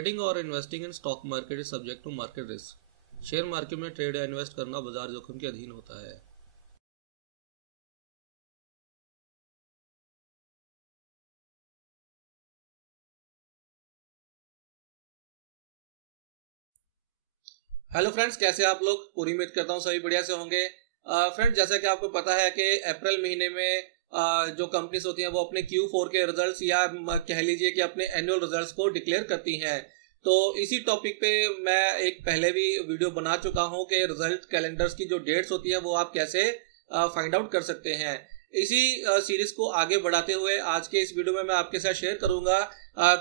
Trading और investing in stock market is subject to market risk. Share market में trade या invest करना बाजार जोखिम के अधीन होता है। हेलो फ्रेंड्स, कैसे आप लोग? पूरी उम्मीद करता हूँ सभी बढ़िया से होंगे। फ्रेंड्स, जैसा कि आपको पता है कि अप्रैल महीने में जो कंपनीज होती हैं वो अपने Q4 के रिजल्ट्स या कह लीजिए कि अपने एनुअल रिजल्ट्स को डिक्लेयर करती हैं। तो इसी टॉपिक पे मैं एक पहले भी वीडियो बना चुका हूं कि रिजल्ट कैलेंडर्स की जो डेट्स होती है वो आप कैसे फाइंड आउट कर सकते हैं। इसी सीरीज को आगे बढ़ाते हुए आज के इस वीडियो में मैं आपके साथ शेयर करूंगा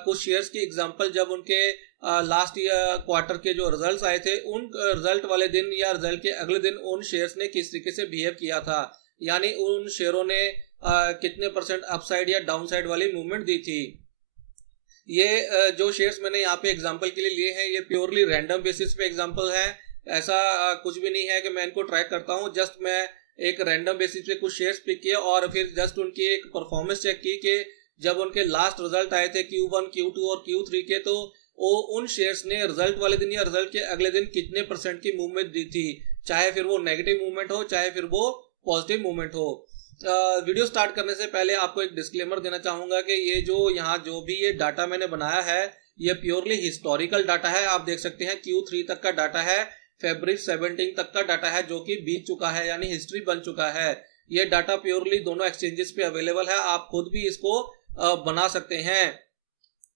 कुछ शेयर्स की एग्जांपल जब उनके लास्ट ईयर क्वार्टर के जो रिजल्ट्स आए थे उन रिजल्ट वाले दिन या रिजल्ट के अगले दिन उन शेयर्स ने किस तरीके से बिहेव किया था, यानी उन शेयरों ने कितने परसेंट अपसाइड या डाउनसाइड वाली मूवमेंट दी थी। ये जो शेयर्स मैंने यहाँ पे एग्जांपल के लिए लिए हैं ये प्योरली रैंडम बेसिस पे एग्जांपल है। ऐसा कुछ भी नहीं है कि मैं इनको ट्रैक करता हूँ, जस्ट मैं एक रैंडम बेसिस पे कुछ शेयर्स पिक किए और फिर जस्ट उनकी एक परफॉर्मेंस चेक की कि जब उनके लास्ट रिजल्ट आए थे Q1, Q2 और Q3 के, तो उन शेयर्स ने रिजल्ट वाले दिन या रिजल्ट के अगले दिन कितने परसेंट की मूवमेंट दी थी, चाहे फिर वो नेगेटिव मूवमेंट हो चाहे फिर वो पॉजिटिव मूवमेंट हो। वीडियो स्टार्ट करने से पहले आपको एक डिस्क्लेमर देना चाहूंगा कि ये जो यहाँ जो भी ये डाटा मैंने बनाया है ये प्योरली हिस्टोरिकल डाटा है। आप देख सकते हैं Q3 तक का डाटा है, February 17 तक का डाटा है जो कि बीत चुका है, यानी हिस्ट्री बन चुका है। ये डाटा प्योरली दोनों एक्सचेंजेस पे अवेलेबल है, आप खुद भी इसको बना सकते हैं।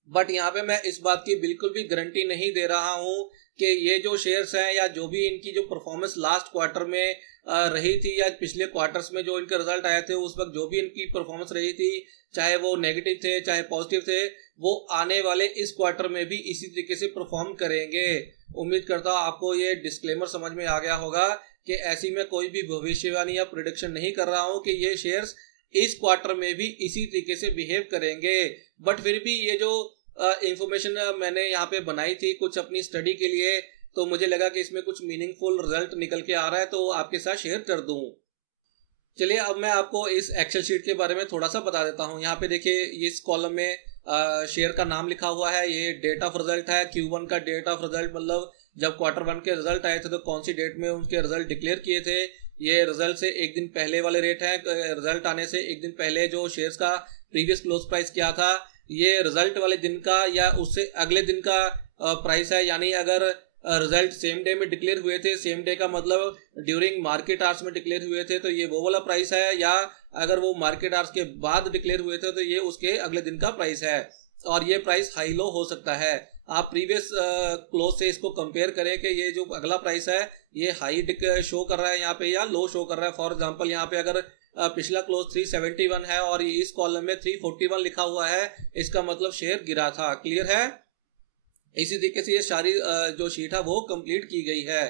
बट यहाँ पे मैं इस बात की बिल्कुल भी गारंटी नहीं दे रहा हूँ कि ये जो शेयर्स हैं या जो भी इनकी जो परफॉर्मेंस लास्ट क्वार्टर में रही थी या पिछले क्वार्टर्स में जो इनके रिजल्ट आए थे उस वक्त जो भी इनकी परफॉर्मेंस रही थी, चाहे वो नेगेटिव थे चाहे पॉजिटिव थे, वो आने वाले इस क्वार्टर में भी इसी तरीके से परफॉर्म करेंगे। उम्मीद करता हूँ आपको ये डिस्क्लेमर समझ में आ गया होगा कि ऐसी मैं कोई भी भविष्यवाणी या प्रेडिक्शन नहीं कर रहा हूँ कि ये शेयर्स इस क्वार्टर में भी इसी तरीके से बिहेव करेंगे। बट फिर भी ये जो इंफॉर्मेशन मैंने यहाँ पे बनाई थी कुछ अपनी स्टडी के लिए, तो मुझे लगा कि इसमें कुछ मीनिंगफुल रिजल्ट निकल के आ रहा है तो आपके साथ शेयर कर दूं। चलिए अब मैं आपको इस एक्सेल शीट के बारे में थोड़ा सा बता देता हूँ। यहाँ पे देखिए इस कॉलम में शेयर का नाम लिखा हुआ है, ये डेट ऑफ रिजल्ट है। Q1 का डेट ऑफ रिजल्ट मतलब जब Q1 के रिजल्ट आए थे तो कौन सी डेट में उनके रिजल्ट डिक्लेयर किए थे। ये रिजल्ट से एक दिन पहले वाले रेट है, रिजल्ट आने से एक दिन पहले जो शेयर्स का प्रीवियस क्लोज प्राइस क्या था, ये रिजल्ट वाले दिन का या उससे अगले दिन का प्राइस है। यानी अगर रिजल्ट सेम डे में डिक्लेयर हुए थे, सेम डे का मतलब ड्यूरिंग मार्केट आवर्स में डिक्लेयर हुए थे तो ये वो वाला प्राइस है, या अगर वो मार्केट आवर्स के बाद डिक्लेयर हुए थे तो ये उसके अगले दिन का प्राइस है। और ये प्राइस हाई लो हो सकता है। आप प्रीवियस क्लोज से इसको कंपेयर करें कि ये जो अगला प्राइस है ये हाई शो कर रहा है यहाँ पे या लो शो कर रहा है। फॉर एग्जाम्पल यहाँ पे अगर पिछला क्लोज 371 है और इस कॉलम में 341 लिखा हुआ है, इसका मतलब शेयर गिरा था। क्लियर है? इसी तरीके से ये सारी जो शीट है वो कंप्लीट की गई है।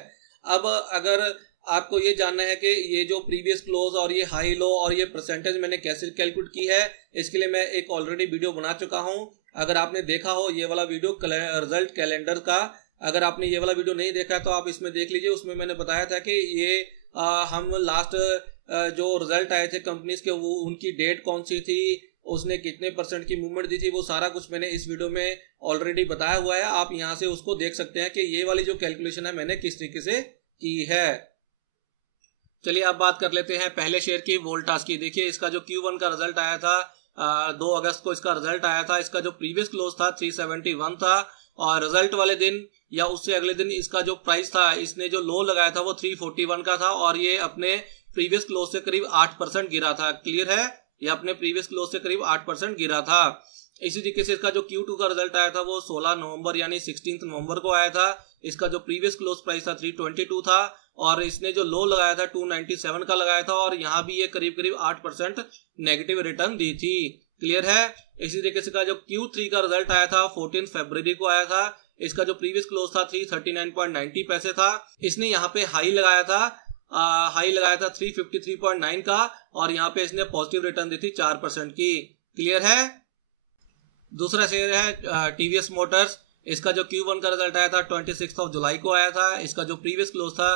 अब अगर आपको ये जानना है कि ये जो प्रीवियस क्लोज और ये हाई लो और ये परसेंटेज मैंने कैसे कैलकुलेट की है, इसके लिए मैं एक ऑलरेडी वीडियो बना चुका हूं। अगर आपने देखा हो ये वाला वीडियो रिजल्ट कैलेंडर का, अगर आपने ये वाला वीडियो नहीं देखा तो आप इसमें देख लीजिए। उसमें मैंने बताया था कि ये हम लास्ट जो रिजल्ट आए थे कंपनीज के वो उनकी डेट कौन सी थी, उसने कितने परसेंट की मूवमेंट दी थी, वो सारा कुछ मैंने इस वीडियो में ऑलरेडी बताया हुआ है। आप यहां से उसको देख सकते हैं कि ये वाली जो कैलकुलेशन है मैंने किस तरीके से की है। चलिए अब बात कर लेते हैं पहले शेयर की, वोल्टास की। देखिए इसका जो Q1 का रिजल्ट आया था 2 अगस्त को इसका रिजल्ट आया था। इसका जो प्रीवियस क्लोज था 371 था और रिजल्ट वाले दिन या उससे अगले दिन इसका जो प्राइस था, इसने जो लो लगाया था वो 341 का था और ये अपने प्रीवियस क्लोज से करीब 8% गिरा था। क्लियर है? ये अपने प्रीवियस क्लोज से करीब 8% गिरा था। इसी तरीके से इसका जो Q2 का रिजल्ट आया था वो 16 नवंबर यानी 16 नवंबर को आया था। इसका जो प्रीवियस क्लोज प्राइस था 322 था और इसने जो लो लगाया था 297 का लगाया था और यहाँ भी ये करीब करीब 8% नेगेटिव रिटर्न दी थी। क्लियर है? इसी तरीके से का जो Q3 का रिजल्ट आया था 14 फरवरी को आया था। इसका जो प्रीवियस क्लोज था 339.90 पैसे था। इसने यहाँ पे हाई लगाया था 353.9 का और यहाँ पे इसने पॉजिटिव रिटर्न दी थी 4% की। क्लियर है? दूसरा शेयर है टीवीएस मोटर्स। इसका जो Q1 का रिजल्ट आया था 26 जुलाई को आया था। इसका जो प्रीवियस क्लोज था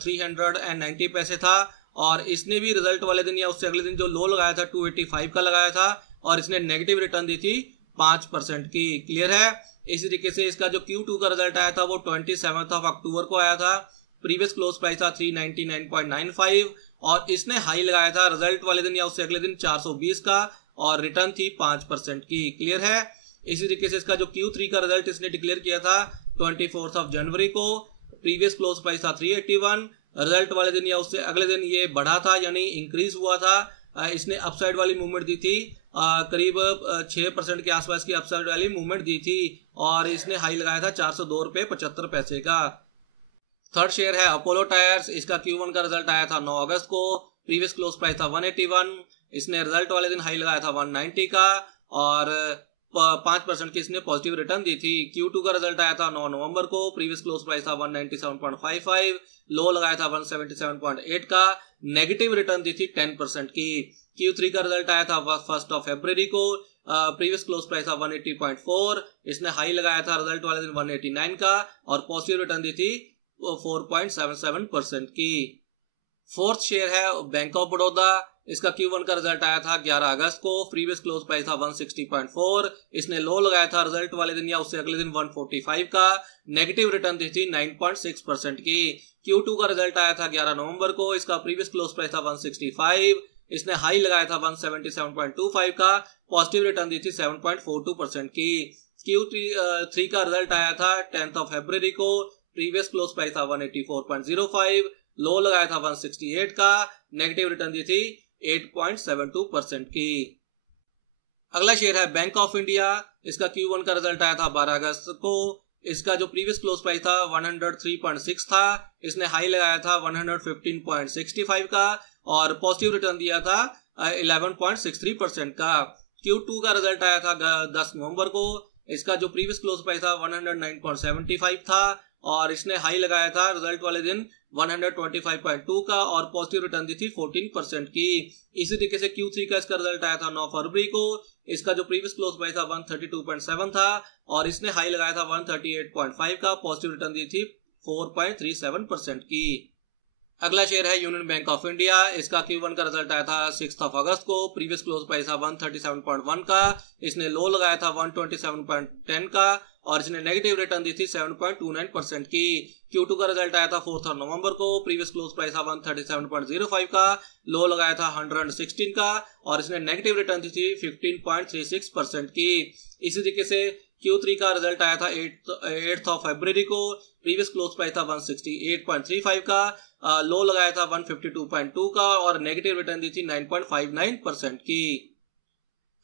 390 पैसे था और इसने भी रिजल्ट वाले दिन या उससे अगले दिन जो लो लगाया था 285 का लगाया था और इसने नेगेटिव रिटर्न दी थी 5% की। क्लियर है? इसी तरीके से इसका जो Q2 का रिजल्ट आया था वो 27 अक्टूबर को आया था। प्रीवियस क्लोज प्राइस था 399.95 और इसने हाई लगाया था रिजल्ट वाले दिन या उससे अगले दिन 420 का और रिटर्न थी 5% की। क्लियर है। इसी तरीके से इसका जो Q3 का रिजल्ट इसने डिक्लेयर किया था 24 जनवरी को। प्रीवियस क्लोज प्राइस था 381, रिजल्ट वाले दिन या उससे अगले दिन ये बढ़ा था यानी इंक्रीज हुआ था। इसने अपसाइड वाली मूवमेंट दी थी, करीब 6% के आसपास की अपसाइड वाली मूवमेंट दी थी और इसने हाई लगाया था 402 रुपये 75 पैसे का। थर्ड शेयर है अपोलो टायर्स। इसका Q1 का रिजल्ट आया था 9 अगस्त को। प्रीवियस क्लोज प्राइस था 181, इसने रिजल्ट वाले दिन हाई लगाया था 190 का और 5% की इसने पॉजिटिव रिटर्न दी थी। Q2 का रिजल्ट आया था 9 नवंबर को। प्रीवियस क्लोज प्राइस था 197.55, लो लगाया था 177.8 का, नेगेटिव रिटर्न दी थी 10% की। Q3 का रिजल्ट आया था 1 फरवरी को। प्रीवियस क्लोज प्राइस था 180.4, इसने हाई लगाया था रिजल्ट वाले दिन 189 का और पॉजिटिव रिटर्न दी थी 4.77% की। फोर्थ शेयर है बैंक ऑफ बड़ौदा। इसका Q1 का रिजल्ट आया था 11 अगस्त को। प्रीवियस क्लोज प्राइस था 160.4, इसने लो लगाया था रिजल्ट वाले दिन या उससे अगले दिन 145 का, नेगेटिव रिटर्न दी थी 9.6% की। Q2 का रिजल्ट आया था 11 नवंबर को। इसका प्रीवियस क्लोज प्राइस था 165, इसने हाई लगाया था 177.25 का, पॉजिटिव रिटर्न दी थी 7.42% की। Q3 का रिजल्ट आया था 10 फरवरी को। प्रीवियस क्लोज प्राइस था 184.05, लो लगाया था 168 का, नेगेटिव रिटर्न दी थी 8.72% की। अगला शेयर है बैंक ऑफ इंडिया। इसका Q1 का रिजल्ट आया था 12 अगस्त को। इसका जो प्रीवियस क्लोज प्राइस था 103.6 था, इसने हाई लगाया था 115.65 का और पॉजिटिव रिटर्न दिया था 11.63% का। Q2 का रिजल्ट आया था 10 नवंबर को। इसका जो प्रीवियस क्लोज प्राइस था 109.75 था और इसने हाई लगाया था रिजल्ट वाले दिन 125.2 का और पॉजिटिव रिटर्न दी थी 14% की। इसी तरीके से Q3 का इसका रिजल्ट आया था 9 फरवरी को। इसका जो प्रीवियस क्लोज प्राइस था 132.7 था और इसने हाई लगाया था 138.5 का, पॉजिटिव रिटर्न दी थी 4.37% की। अगला शेयर है यूनियन बैंक ऑफ इंडिया। इसका Q1 का रिजल्ट आया था 6 अगस्त को। प्रीवियस क्लोज प्राइस था 137.1 का, इसने लो लगाया था 127.10 का और इसने नेगेटिव रिटर्न दी थी 7.29% की। Q2 का रिजल्ट आया था 4 नवंबर को। प्रीवियस क्लोज प्राइस था 137.05 का, लो लगाया था 116 का और इसने नेगेटिव रिटर्न दी थी 15.36% की। इसी तरीके से Q3 का रिजल्ट आया था 8 फरवरी को। प्रीवियस क्लोज प्राइस था 168.35 का, लो लगाया था 152.2 का और नेगेटिव रिटर्न दी थी 9.59% की।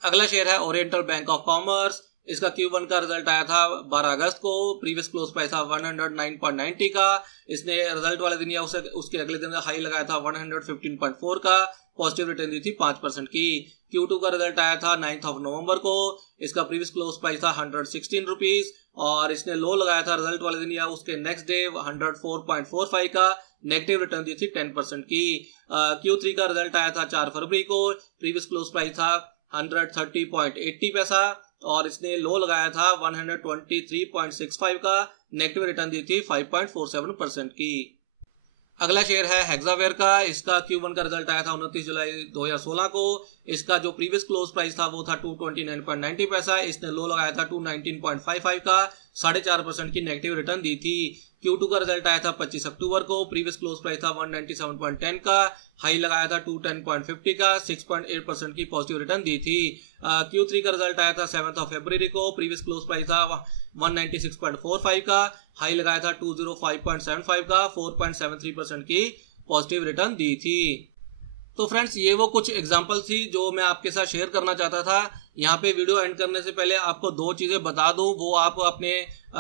अगला शेयर है ओरिएंटल बैंक ऑफ कॉमर्स। इसका Q1 का रिजल्ट आया था 12 अगस्त को। प्रीवियस क्लोज प्राइस था 109.90 का, इसने रिजल्ट वाले दिन या उसके अगले दिन हाई लगाया था 115.4 का, पॉजिटिव रिटर्न दी थी 5% की। Q2 का रिजल्ट आया था 9 नवंबर को। इसका प्रीवियस क्लोज प्राइस था 116 रुपीज और इसने लो लगाया था रिजल्ट वाले दिन या उसके नेक्स्ट डे 104.45 का, नेगेटिव रिटर्न दी थी 10% की। Q3 का रिजल्ट आया था 4 फरवरी को। प्रीवियस क्लोज प्राइस था 130.80 पैसा और इसने लो लगाया था 123.65 का, नेगेटिव रिटर्न दी थी 5.47% की। अगला शेयर है हेक्सावेयर का। इसका Q1 का रिजल्ट आया था 29 जुलाई 2016 को। इसका जो प्रीवियस क्लोज प्राइस था वो था 229.90 पैसा, इसने लो लगाया था 219.55 का, 4.5% की नेगेटिव रिटर्न दी थी। Q2 का रिजल्ट आया था 25 अक्टूबर को। प्रीवियस क्लोज प्राइस था 197.10 का, हाई लगाया था 210.50 का, 6.8% की पॉजिटिव रिटर्न दी थी। Q3 का रिजल्ट आया था 7 फरवरी को। प्रीवियस क्लोज प्राइस था 196.45 का, हाई लगाया था 205.75 का, 4.73% की पॉजिटिव रिटर्न दी थी। तो फ्रेंड्स ये वो कुछ एग्जांपल थी जो मैं आपके साथ शेयर करना चाहता था। यहाँ पे वीडियो एंड करने से पहले आपको दो चीजें बता दूं, वो आप अपने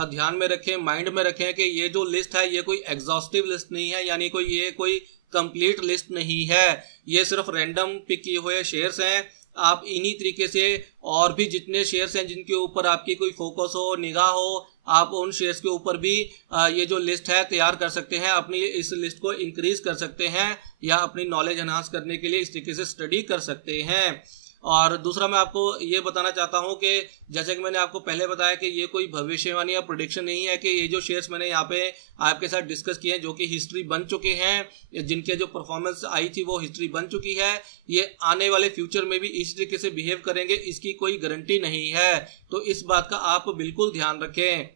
ध्यान में रखें, माइंड में रखें कि ये जो लिस्ट है ये कोई एग्जॉस्टिव लिस्ट नहीं है, यानी कोई कंप्लीट लिस्ट नहीं है। ये सिर्फ रैंडम पिक किए हुए शेयर्स हैं। आप इन्हीं तरीके से और भी जितने शेयर्स हैं जिनके ऊपर आपकी कोई फोकस हो, निगाह हो, आप उन शेयर्स के ऊपर भी ये जो लिस्ट है तैयार कर सकते हैं, अपनी इस लिस्ट को इंक्रीज कर सकते हैं या अपनी नॉलेज एनहांस करने के लिए इस तरीके से स्टडी कर सकते हैं। और दूसरा मैं आपको ये बताना चाहता हूं कि जैसे कि मैंने आपको पहले बताया कि ये कोई भविष्यवाणी या प्रेडिक्शन नहीं है, कि ये जो शेयर्स मैंने यहाँ पे आपके साथ डिस्कस किए हैं जो कि हिस्ट्री बन चुके हैं, जिनके जो परफॉर्मेंस आई थी वो हिस्ट्री बन चुकी है, ये आने वाले फ्यूचर में भी इस तरीके से बिहेव करेंगे, इसकी कोई गारंटी नहीं है। तो इस बात का आप बिल्कुल ध्यान रखें।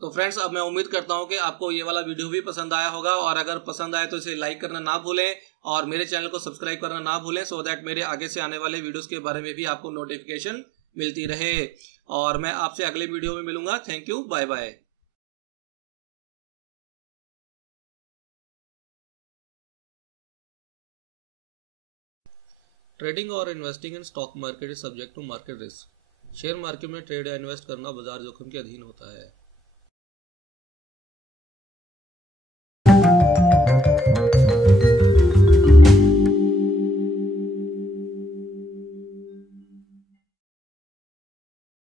तो फ्रेंड्स, अब मैं उम्मीद करता हूं कि आपको ये वाला वीडियो भी पसंद आया होगा, और अगर पसंद आए तो इसे लाइक करना ना भूलें और मेरे चैनल को सब्सक्राइब करना ना भूलें, सो दैट मेरे आगे से आने वाले वीडियोस के बारे में भी आपको नोटिफिकेशन मिलती रहे। और मैं आपसे अगले वीडियो में मिलूंगा। Thank you, bye bye. Trading और investing in stock market is subject to market risk. Share market में ट्रेड या इन्वेस्ट करना बाजार जोखिम के अधीन होता है।